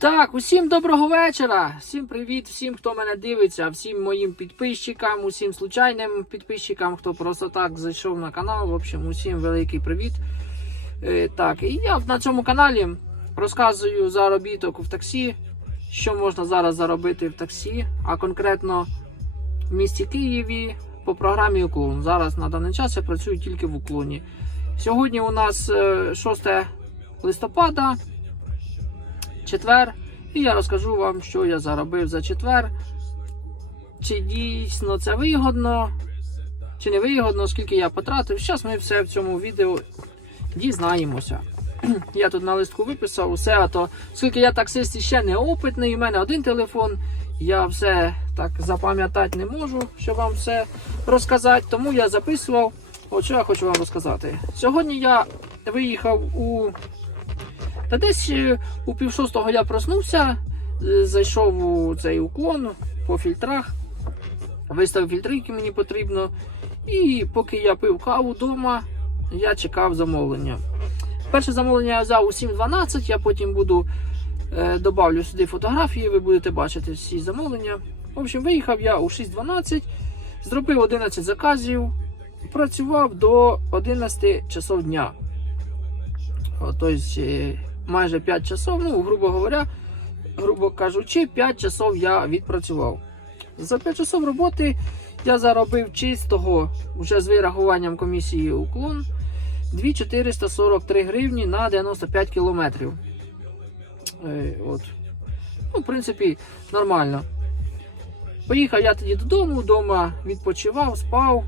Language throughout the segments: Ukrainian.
Так, усім доброго вечора. Всім привіт, всім, хто мене дивиться, всім моїм підписчикам, усім случайним підписчикам, хто просто так зайшов на канал. В общем, усім великий привіт. Е, так, і я на цьому каналі розказую заробіток в таксі, що можна зараз заробити в таксі, а конкретно в місті Києві по програмі Уклон. Зараз на даний час я працюю тільки в уклоні. Сьогодні у нас е, 6 листопада четвер. І я розкажу вам, що я заробив за четвер. Чи дійсно це вигодно, чи не вигодно, скільки я потратив. Зараз ми все в цьому відео дізнаємося. Я тут на листку виписав усе, а то оскільки я таксист ще не опитний, у мене один телефон, я все так запам'ятати не можу, щоб вам все розказати. Тому я записував. От що я хочу вам розказати. Сьогодні я виїхав у та десь е, у пів шостого я проснувся, е, зайшов у цей уклон по фільтрах, виставив фільтри, які мені потрібно. І поки я пив каву вдома, я чекав замовлення. Перше замовлення я взяв у 7.12, я потім буду е, добавлю сюди фотографії, ви будете бачити всі замовлення. В общем, виїхав я у 6.12, зробив 11 заказів, працював до 11 часов дня. Тобто майже 5 часов, ну, грубо говоря, грубо кажучи, 5 часов я відпрацював. За 5 часов роботи я заробив чистого, вже з вирахуванням комісії уклон 2443 гривні на 95 кілометрів. Е, от. Ну, в принципі, нормально. Поїхав я тоді додому, вдома відпочивав, спав.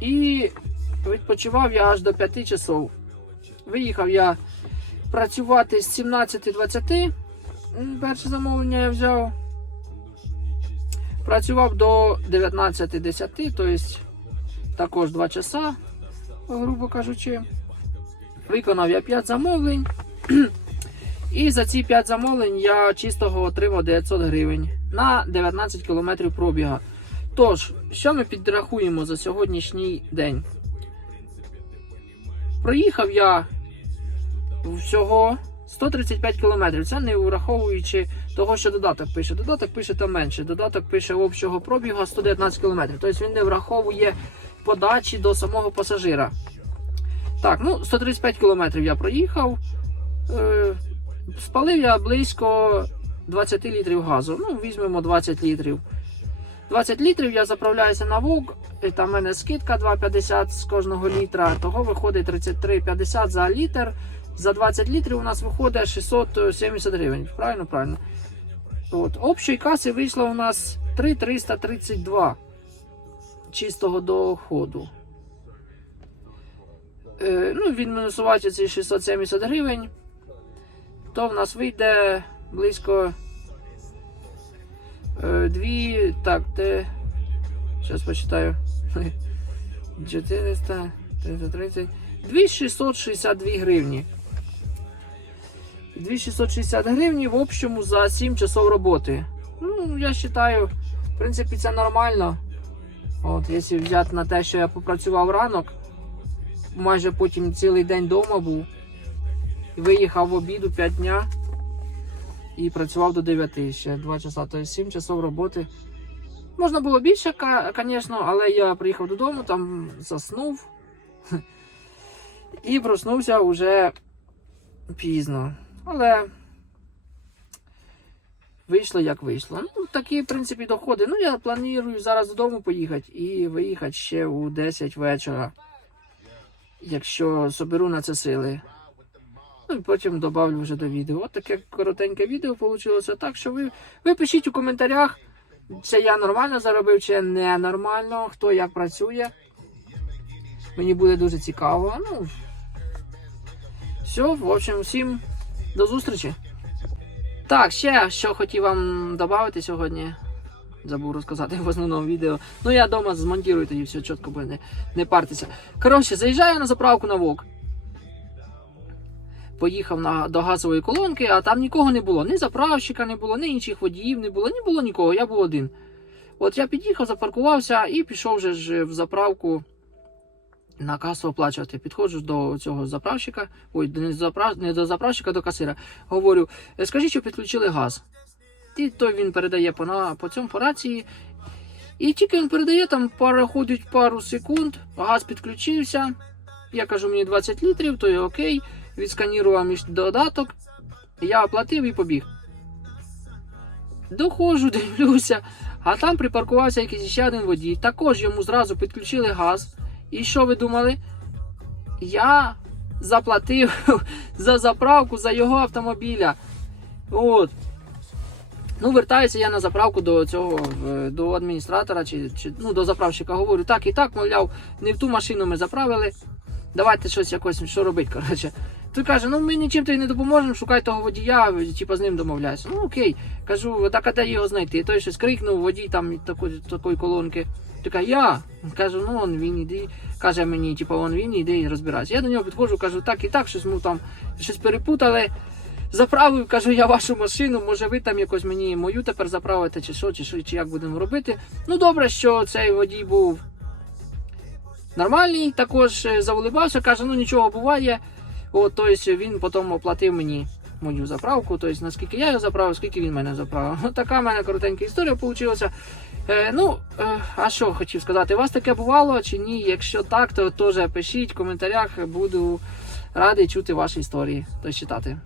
І відпочивав я аж до 5 часов. Виїхав я працювати з 17.20. М, Перше замовлення я взяв. Працював до 19.10, тобто також 2 часа, грубо кажучи. Виконав я 5 замовлень. І за ці 5 замовлень я чистого отримав 900 гривень на 19 км пробіга. Тож, що ми підрахуємо за сьогоднішній день? Проїхав я всього 135 км. Це не враховуючи того, що додаток пише. Додаток пише там менше. Додаток пише общого пробігу 119 км. Тобто він не враховує подачі до самого пасажира. Так, ну 135 км я проїхав. Е, спалив я близько 20 літрів газу. Ну, візьмемо 20 літрів. 20 літрів я заправляюся на ВОК, і там в мене скидка 2,50 з кожного літра, того виходить 33,50 за літр. За 20 літрів у нас виходить 670 гривень. Правильно, правильно. От. Общої каси вийшло у нас 3,332 чистого доходу. Е, ну, відмінусувати ці 670 гривень, то в нас вийде близько Е, так, де. Зараз почитаю. 400, 330. 2662 гривні. 2660 гривні в общому за 7 часов роботи. Ну, я вважаю, в принципі, це нормально. От, якщо взяти на те, що я попрацював ранок, майже потім цілий день вдома був. Виїхав в обіду 5 дня і працював до 9 ще 2 часа, тобто 7 часов роботи. Можна було більше, звісно, але я приїхав додому, там заснув і проснувся вже пізно. Але вийшло як вийшло. Ну, такі, в принципі, доходи. Ну, я планую зараз додому поїхати і виїхати ще у 10 вечора, якщо соберу на це сили. Ну і потім додавлю вже до відео. От таке коротеньке відео вийшло. Так що ви, ви пишіть у коментарях, чи я нормально заробив, чи не нормально, хто як працює. Мені буде дуже цікаво. Ну, все, в общем, всім до зустрічі. Так, ще що хотів вам додати сьогодні. Забув розказати в основному відео. Ну я вдома змонтую тоді все чітко, бо не, не партися. Коротше, заїжджаю на заправку на ВОК поїхав на, до газової колонки, а там нікого не було. Ні заправщика не було, ні інших водіїв не було, не було нікого, я був один. От я під'їхав, запаркувався і пішов вже ж в заправку на касу оплачувати. Підходжу до цього заправщика, ой, не заправ... не до заправщика, до касира. Говорю, «Е, скажіть, що підключили газ. І то він передає по, на, по цьому по рації. І тільки він передає, там проходить пару секунд, газ підключився. Я кажу, мені 20 літрів, то є окей. Відсканірував мій додаток. Я оплатив і побіг. Доходжу, дивлюся, а там припаркувався якийсь ще один водій. Також йому зразу підключили газ. І що ви думали? Я заплатив за заправку за його автомобіля. От. Ну, вертаюся я на заправку до цього до адміністратора чи, чи ну, до заправщика. Говорю, так і так, мовляв, не в ту машину ми заправили. Давайте щось якось, що робити, коротше. Той каже, ну ми нічим тобі не допоможемо, шукай того водія, типу з ним домовляйся. Ну окей. Кажу, так а де його знайти? Той щось крикнув, водій там такої, такої колонки. Така, я. Кажу, ну он він іди. Каже мені, типу, он він іди і розбирайся. Я до нього підходжу, кажу, так і так, щось ми там щось перепутали. Заправив, кажу, я вашу машину, може ви там якось мені мою тепер заправите, чи що, чи що, чи як будемо робити. Ну добре, що цей водій був нормальний, також е, заволибався, каже, ну нічого буває. От, тобто він потім оплатив мені мою заправку, тобто наскільки я його заправив, скільки він мене заправив. Така в мене коротенька історія вийшла. Е, ну, е, а що хотів сказати, у вас таке бувало чи ні? Якщо так, то теж пишіть в коментарях, буду радий чути ваші історії тобто читати.